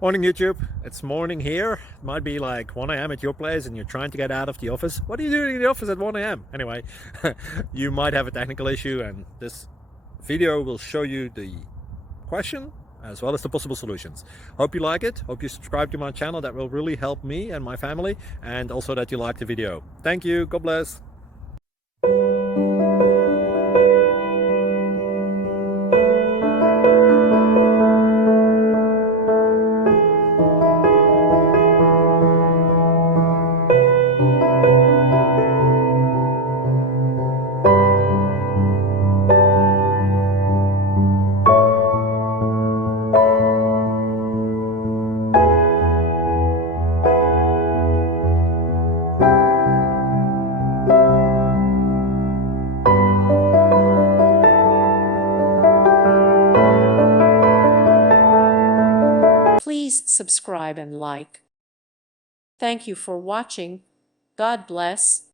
Morning YouTube, it's morning here. It might be like 1 a.m. at your place and you're trying to get out of the office. What are you doing in the office at 1 a.m.? Anyway, you might have a technical issue and this video will show you the question as well as the possible solutions. Hope you like it, hope you subscribe to my channel. That will really help me and my family, and also that you like the video. Thank you, God bless. Please subscribe and like. Thank you for watching. God bless.